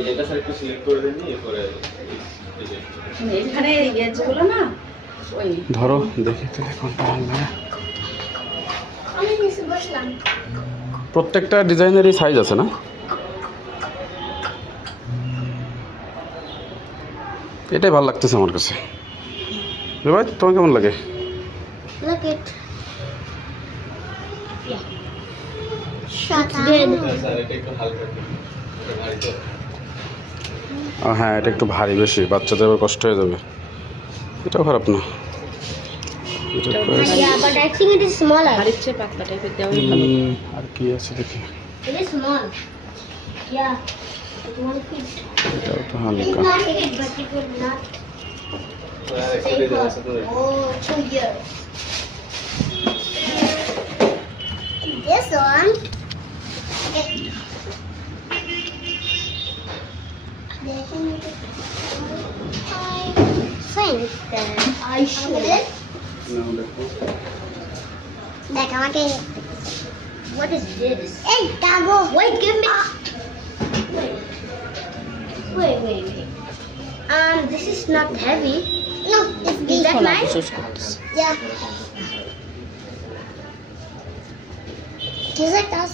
এই এটা স্যার একটু সিলেক্ট করে দেন এরপরে এখানে ইয়ে না ধরো দেখি তাহলে কোনটা ভালো লাগে। আমি নিচে বসলাম। প্রত্যেকটা ডিজাইনেরই সাইজ আছে না? এটাই ভালো লাগতেছে আমার কাছে। ভাই তোমার কেমন লাগে? হ্যাঁ এটা একটু ভারী বেশি বাচ্চাদের আবার কষ্ট হয়ে যাবে এটাও খারাপ না আর কি আছে দেখি It is small. Yeah. It won't fit. এটাও তো হালকা not fit, দেখ আমাকে What is this? এই দাগো Wait, give me Wait. Wait, wait, wait. Um, this is not heavy. No, it's is that খোলা mine? চুজ করতেছে Yeah. Does it does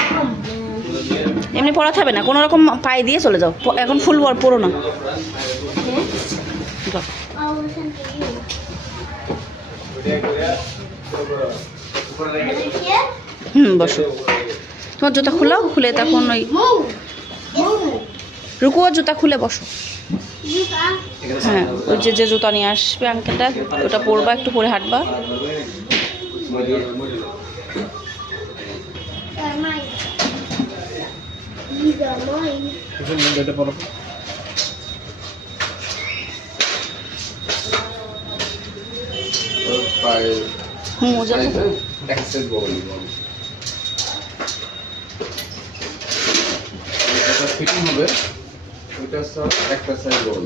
এমনি পড়াতে হবে না, কোনো রকম পায়ে দিয়ে চলে যাও এখন ফুল পড়ো না? হুম, বসো তোমার জুতা খুলাও, খুলে তখন ওই. Move. জুতা খুলে বসো হ্যাঁ ওই যে যে জুতা নিয়ে আসবে আঙ্কেলটা ওটা পরবা, একটু পরে হাঁটবা পায়ে হুম মোজা সাইজ বড় এটা ফিটিং হবে ওইটা স্যার একটা সাইজ বড়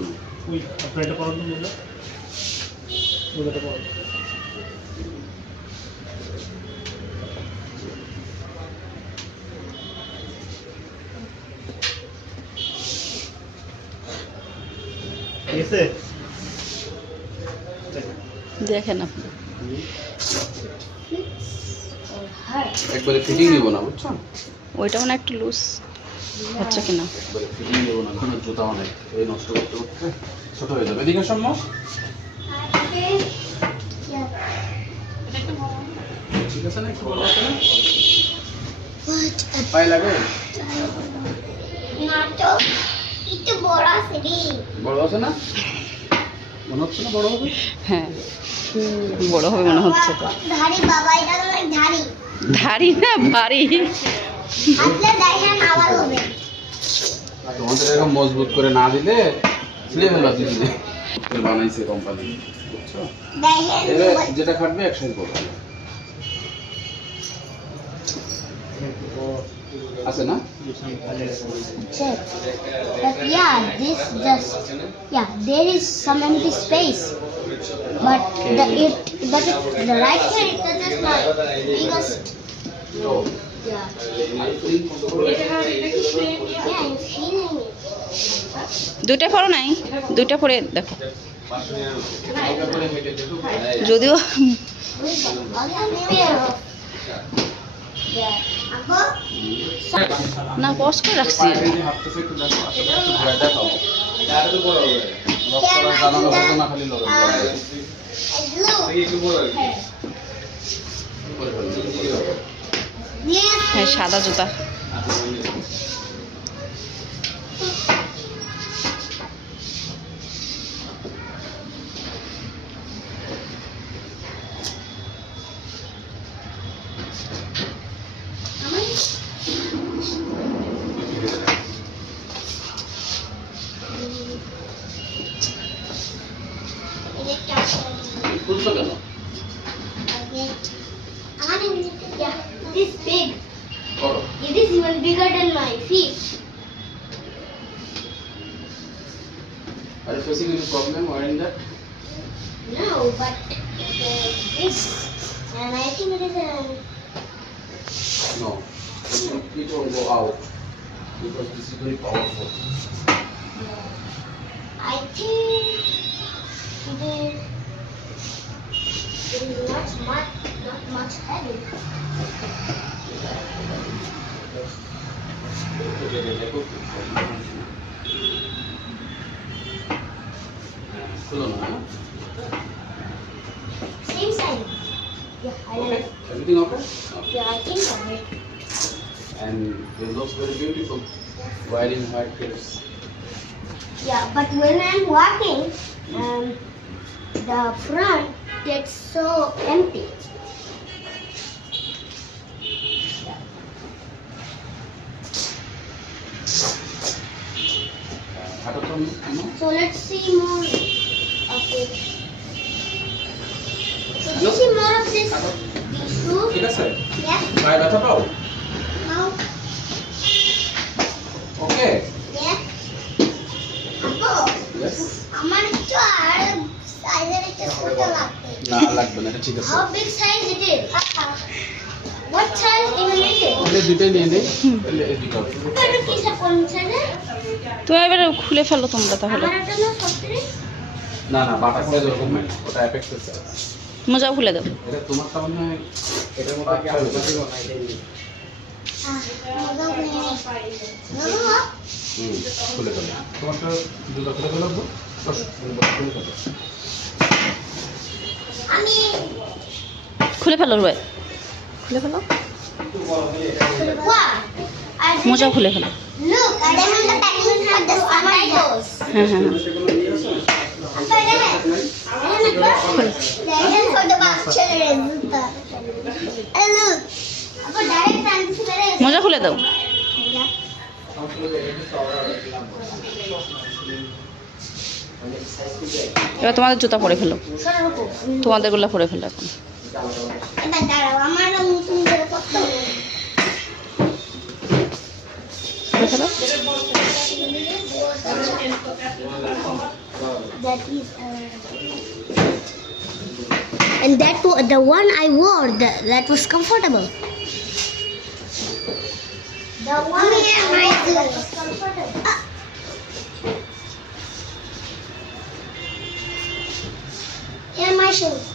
নিব দেখেন আপনি। একবারে ফিটিং নিব না বুঝছ ওইটা মানে একটু লুজ হচ্ছে কিনা। একবারে ফিটিং নিব না জুতা অনেক। এই নষ্ট করতে করতে ছোট হয়ে যাবে। এদিকে সম্ভব ঠিক আছে না একটু বড় আছে না? What একটু বড় আছে রে। বড় আছে না? মনে হচ্ছে না বড় হবে? হ্যাঁ বড় হবে মনে হচ্ছে তো। ধারি বাবা এটা তো ধারি ধারি না ভারী আপনি দেখেন আবার হবে। তোমাদের এরকম মজবুত করে না দিলে ছিঁড়ে বানাইছে কোম্পানি বুঝছ? যেটা খাটবে একসাথে করবে। আছে না check but yeah this just yeah there is some empty space but the it but it, the right side it touches my biggest yeah দুইটা পরো নাই দুইটা পরে দেখো যদিও না পজ করে রাখছি। হ্যাঁ সাদা দেখো It is not much, not much heavy. Same. Yeah, I Everything okay? Yeah, I And it looks very beautiful. Wearing white clothes. Yeah, but when I'm walking, um, the front gets so empty. হাঁটো তো no? So let's see more of it. So do you see more of this? হাঁটো। These two? ঠিক আছে Yeah. পায়ে ব্যথা পাও Now. Okay Yeah. Appo, yes আমার না লাগবে না ঠিক আছে। How big size it is? What size even it is? ওটা নিয়ে নেই হুম। এই দুটো এটা কি সব কোন তো এবারে খুলে ফেলো তোমরা তাহলে। আমার এটা না বাটা ওটা মোজাও খুলে দাও। এটা তোমারটা মনে এটার মধ্যে কি আলাদা ছিল হুম খুলে ফেলো। তোমারটা দুটো খুলে ফেলো তো? বস, খুলে ফেলো। আমি খুলে ফেলো রুয়ে। খুলে ফেলো? মোজাও খুলে ফেলো। হ্যাঁ, হ্যাঁ হ্যাঁ। মোজা খুলে দাও। এবার তোমাদের জুতা পরে ফেলো তোমাদেরগুলো পরে ফেলো এখন uh, and that the one I wore that, that was comfortable. The one I that was comfortable. Congratulations!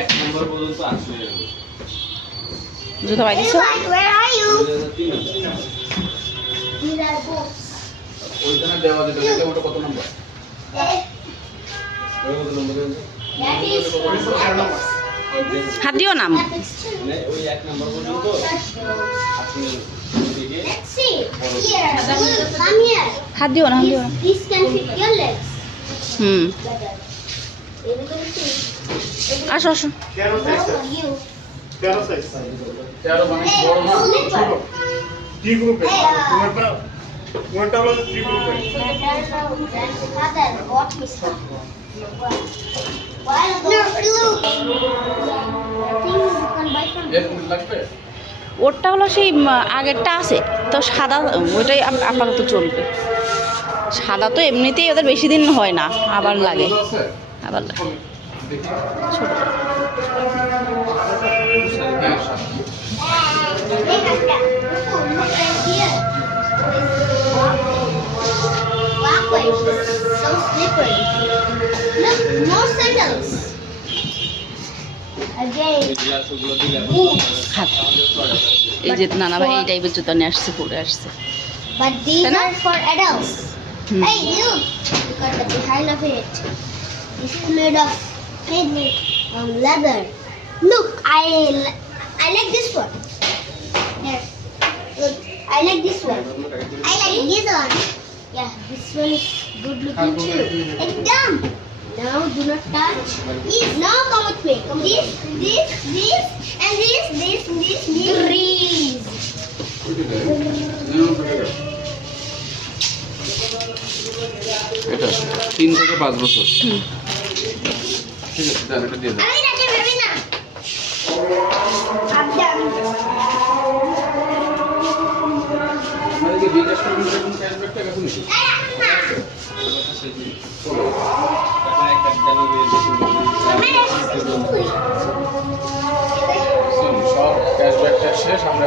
এক নম্বর পর্যন্ত আসবে জুতা বাই দিছো. ওইখানে দেওয়া যেটা ওটা কত নম্বর Eh, কত নম্বর হাত দিও নাম. মানে ওই এক নম্বর পর্যন্ত আপনি. হাত দিও না হাত দিও না ওটা হলো সেই আগেরটা আছে। তো সাদা ওইটাই আপাতত চলবে। সাদা তো এমনিতেই ওদের বেশি দিন হয় না আবার লাগে আবার লাগে। এই যে নানা ভাই এই টাইপের জুতা নিয়ে আসছে পরে আসছে। Hmm. Hey, look! Look at the behind of it. This is made of with um, leather. Look, I I like this one. Here, look, I like this one. I like this one. Yeah, this one is good looking too. It's done. Now do not touch. Please, now come with me. Come this, this, this, and this, this, this, this. Trees. এটা তিন থেকে পাঁচ বছর। ঠিক আছে দেন এটা দিয়ে নাকি সব ক্যাশব্যাকটা শেষ আমরা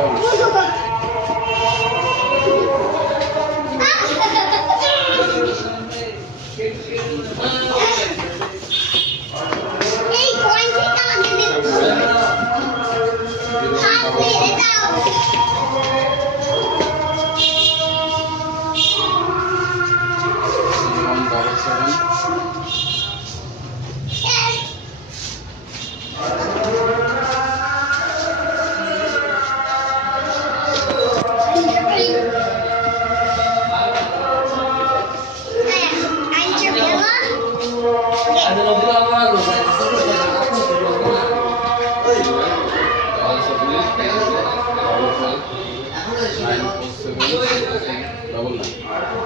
డబుల్ నైన్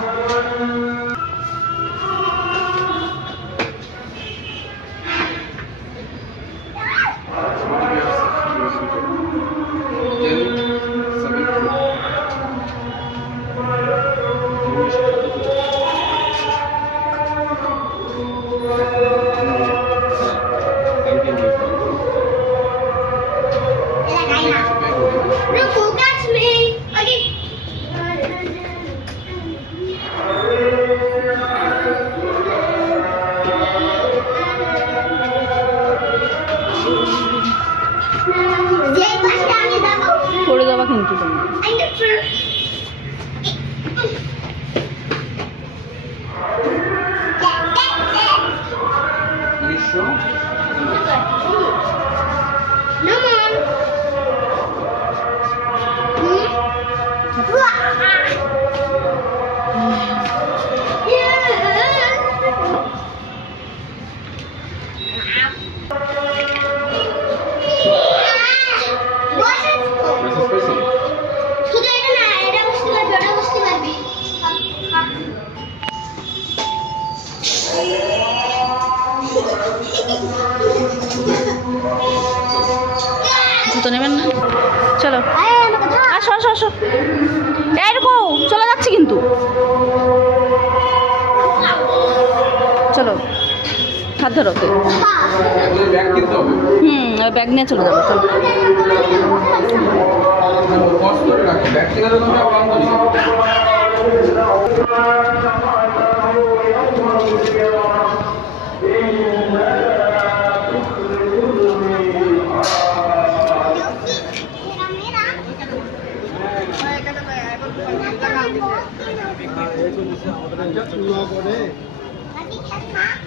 হাত ধরো হবে হুম ওই ব্যাগ নিয়ে চলে যাব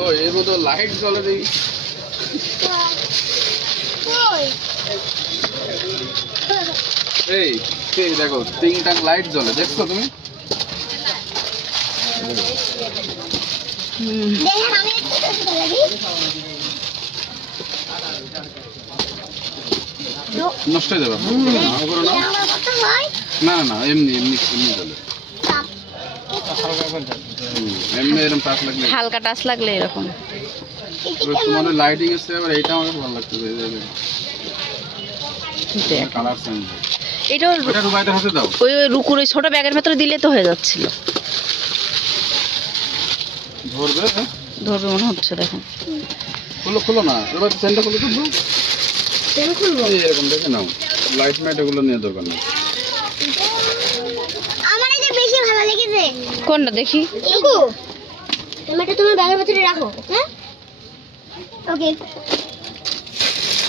ও এর মতো লাইট জ্বলে দেখি। এই এই দেখো, টিং টাং লাইট জ্বলে, দেখছ তুমি? নষ্ট হয়ে যাবে না। না না এমনি এমনি এমনি জ্বলে। হালকা টাচ লাগলে এরকম। তোমাদের লাইটিং এসছে আবার এইটা আমার ভালো লাগতেছে কালার চেঞ্জ এটা দাও। ওই ওই রুকুর ওই ছোট ব্যাগের ভেতরে দিলে তো হয়ে যাচ্ছিল। ধরবে হ্যাঁ? ধরবে মনে হচ্ছে দেখেন খুলো খুলো না। এবার চেনটা খুলে তুলবো এই এরকম দেখে নাও। লাইট মাইট এগুলো নিয়ে দরকার নেই আমার এটা বেশি ভালো লেগেছে কোনটা দেখি। তুমি এটা তোমার ব্যাগের ভিতরে রাখো হ্যাঁ? ওকে।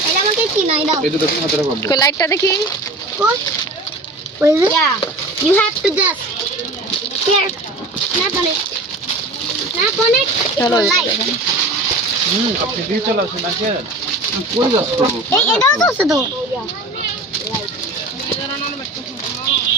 এটা আমাকে কি নাই দাও। এই দুটো হাতে রাখো কই লাইটটা দেখি। have to just here. Snap on it. Snap on it. It চলো light. হুম আপনি দিয়ে চলে আসুন নাকি কই যাচ্ছ। এই এটাও তো আছে তো।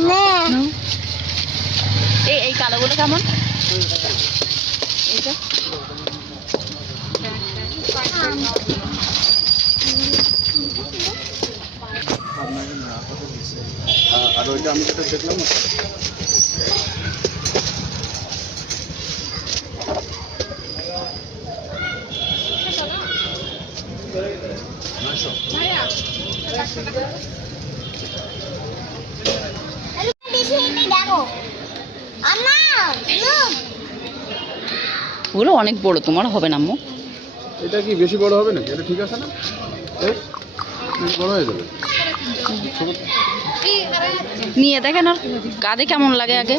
না। এই এই কালোগুলো কেমন? এইটা? আর ওইটা আমি যেটা দেখলাম না বেশি এটা দেখো আম্মা look ওগুলো অনেক বড় তোমার হবে না আম্মু? এটা কি বেশি বড় হবে নাকি? এটা ঠিক আছে না? বেশ বড় হয়ে যাবে। নিয়ে দেখেন আর কাঁধে কেমন লাগে আগে?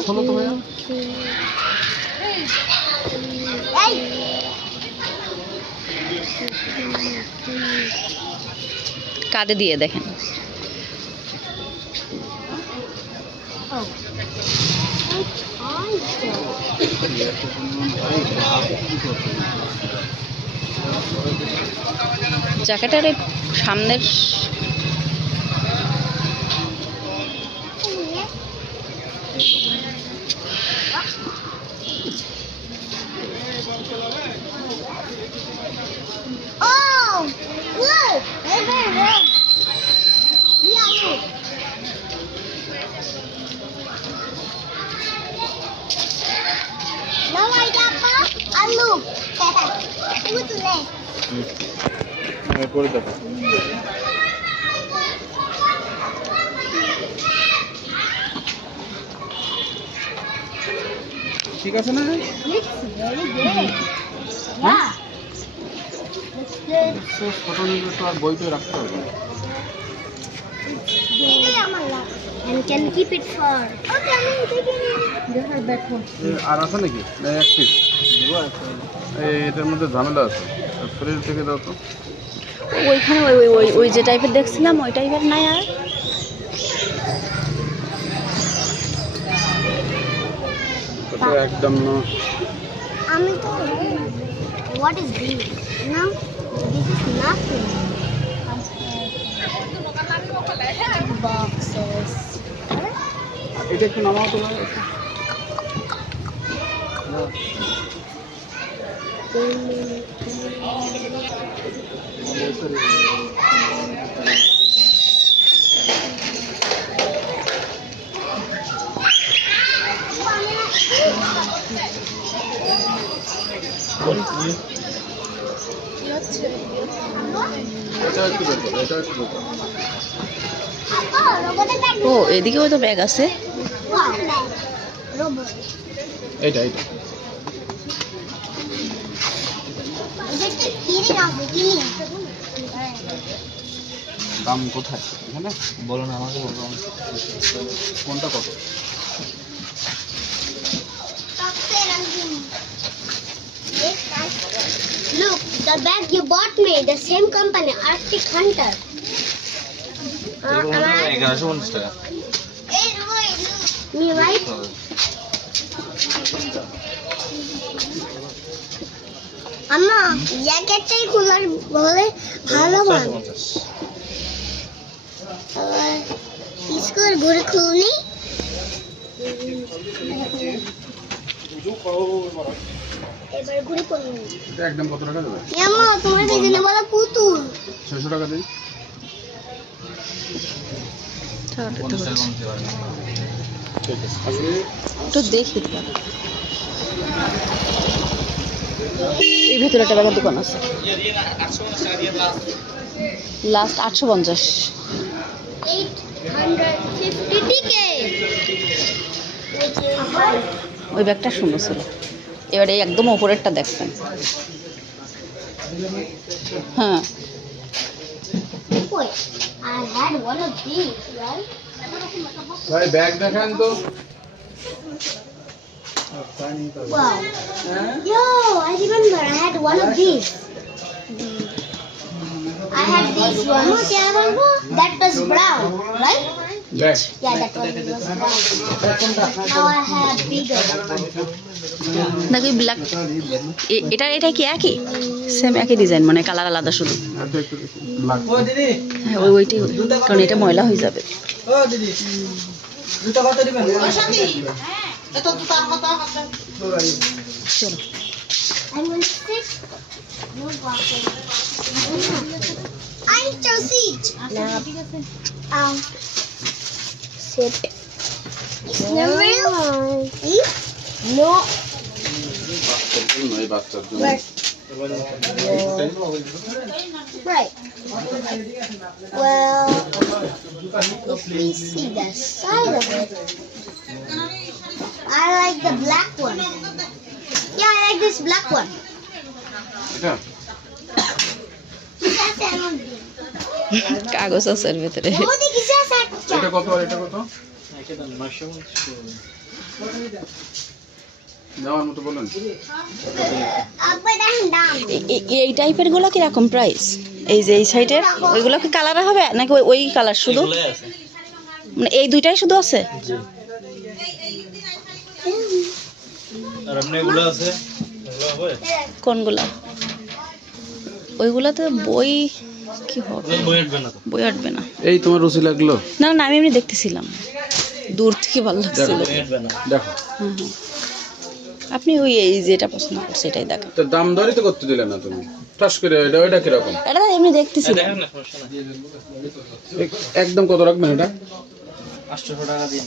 কাঁধে দিয়ে দেখেন। জ্যাকেটের সামনের ঠিক আছে না ফটো নিলে তো আর বইটাই রাখতে হবে আর আছে নাকি এক পিস দু আছে এটার মধ্যে ঝামেলা আছে ফ্রিজ থেকে দাও তো ওইখানে ওই ওই ওই ওই যে টাইপের দেখছিলাম ওই টাইপের নাই আর একদম না আমি তো is this? No, this is nothing. Boxes. এটা একটু নামাও তো ও এদিকেও তো ব্যাগ আছে। এইটা এটা একটা কিনে আছে কিনে দাম কোথায় এখানে বলো না আমাকে বলো কোনটা কত Look, the bag you bought me, the same company, Arctic Hunter. Uh, এগারোশো টাকা. Me right? আম্মা জ্যাকেটটাই খোলার বলে ভালো মান স্কুল ঘুরে খুলনি এবার ঘুরে পড়লি এটা একদম কত টাকা দেবে? আম্মা তোমার দিদিনে বলা পুতুল। ছয়শো টাকা দিই। ঠিক আছে আসলে দেখি এই ভেতরে একটা ব্যাগের দোকান আছে। লাস্ট আটশো পঞ্চাশ। ওই ব্যাগটা সুন্দর ছিল। এবারে একদম ওপরেরটা দেখছেন হ্যাঁ। I had this one. That was brown, right? Bag Yeah, that one was brown. Now I have bigger. দেখি ব্ল্যাক এটা এটা কি একই? সেম একই ডিজাইন মানে কালার আলাদা শুধু। হ্যাঁ ওই ওইটাই। ওই। কারণ এটা ময়লা হয়ে যাবে। চলো। I shall it. Now, um, sit. No. No. Right. Well, if we see the side of it, I like the black one. Yeah, I like this black one. Yeah. কাগজ আছে এর ভেতরে। de এটা কত আর এটা কত? এই টাইপেরগুলো কীরকম প্রাইস এই যে এই সাইডের ওইগুলো কি কালার হবে? নাকি ওই কালার শুধু? মানে এই দুইটাই শুধু আছে? কোনগুলা? ওইগুলাতে বই কি হবে? বই আসবে না আটবে না। এই তোমার রুচি লাগল? না না আমি এমনি দেখতেছিলাম। দূর থেকে ভালো লাগছিল। দেখো। আপনি ওই এই যেটা পছন্দ করছে এটাই দেখেন। তো দাম দরই তো করতে দিলে না তুমি। টাস করে এটা ওইটা কীরকম? এটা এমনি এক- একদম কত রাখবেন এটা? আটশো টাকা দিন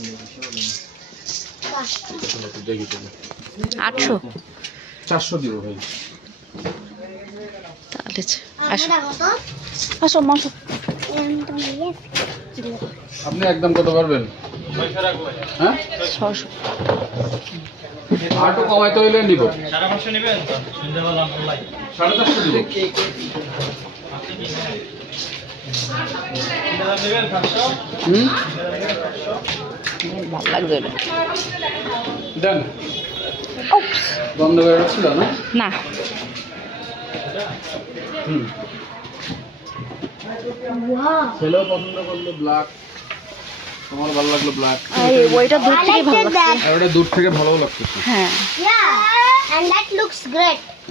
দেখি তো আটশো। চারশো দিব ভাই। তাহলে আসো? আসো মাসো আপনি একদম কত পারবেন? হ্যাঁ? ছশো আটও কমাইতে হইলে নিব। সারা পাঁচশো নেবেন সাড়ে চারশো দিব। ভালো লাগবে দেন। বন্ধ করে রাখছিল না? না। হুম। ছেলেও পছন্দ করল ব্ল্যাক তোমার ভালো লাগল ব্ল্যাক ওইটা দূর থেকে ভালো লাগছে। আর ওটা দূর থেকে ভালোও লাগতেছে হ্যাঁ।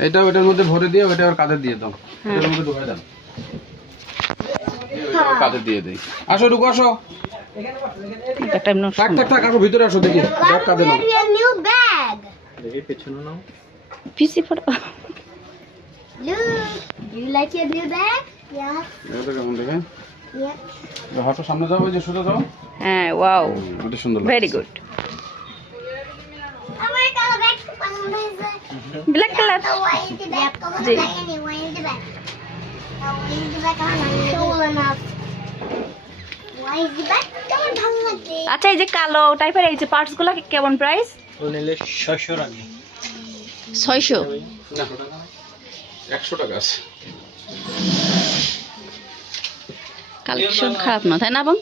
এটা ওটার মধ্যে ভরে দিয়ে ওটা ওর কাঁধে দিয়ে দাও। হ্যাঁ। এটার মধ্যে দাও কাঁধে দিয়ে দেই। আসো ঢুকো আসো। থাক থাক থাক আসো ভিতরে আসো দেখি। ব্যাগ কাঁধে নাও। Get your দেখি পেছনে নাও। পিসি ফটো। হ্যাঁ, আচ্ছা এই যে কালো টাইপের এই যে পার্টসগুলা কেমন প্রাইস ছয়শো ছয়শো? একশো টাকা আছে। কালেকশন খারাপ না তাই না এবং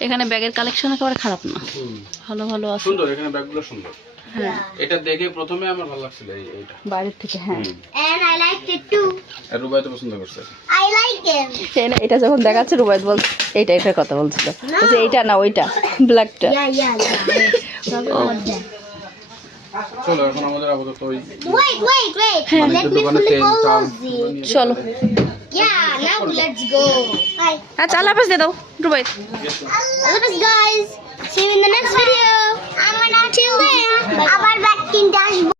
এখানে ব্যাগের কালেকশন একেবারে খারাপ না। হুম, ভালো ভালো আছে। সুন্দর এখানে ব্যাগগুলো সুন্দর। হ্যাঁ। এটা দেখে প্রথমে আমার ভালো লাগছিল এই এইটা। থেকে হ্যাঁ। And I liked it too. আর রুবাই তো পছন্দ করছে। I like it. সেই না এটা যখন দেখাচ্ছে রুবাইদ বল এইটা এটার কথা বলছিল। বলছে এইটা না ওইটা ব্ল্যাকটা yeah, yeah. চলো এখন আমাদের আপাতত ওই দোকানে তেল চাল। চলো। আচ্ছা আল্লাহ হাফেজ দিয়ে দাও। ডুবাই আল্লাহ হাফেজ see you in the next video আমরা ঠিক আবার ব্যাক কিনতে